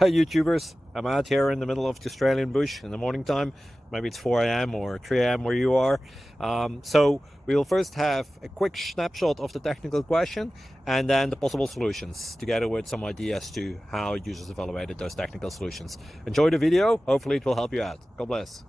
Hi YouTubers, I'm out here in the middle of the Australian bush in the morning time. Maybe it's 4 a.m. or 3 a.m. where you are. So we'll first have a quick snapshot of the technical question and then the possible solutions, together with some ideas to how users evaluated those technical solutions. Enjoy the video, hopefully it will help you out. God bless.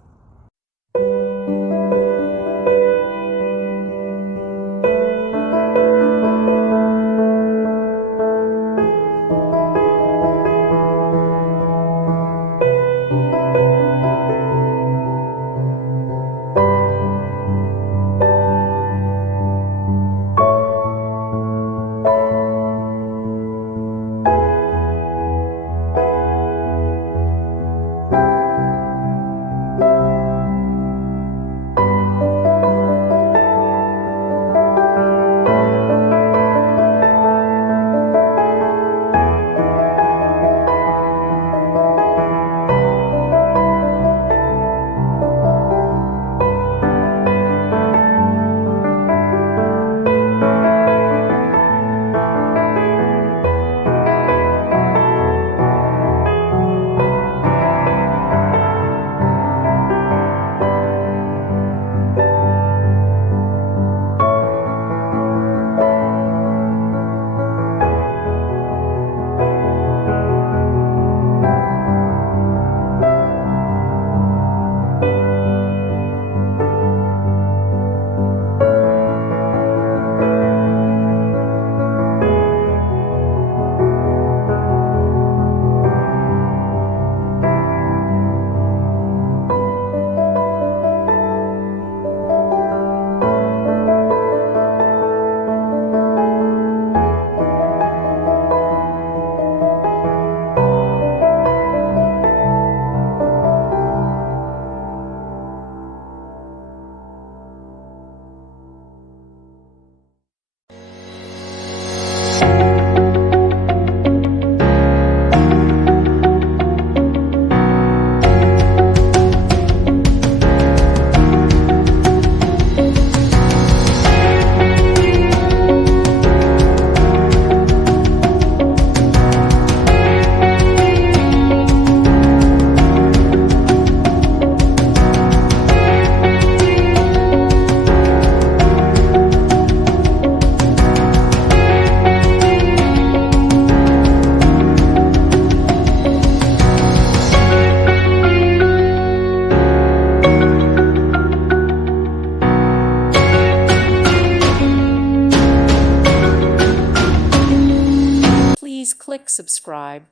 Please click subscribe.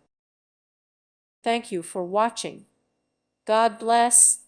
Thank you for watching. God bless.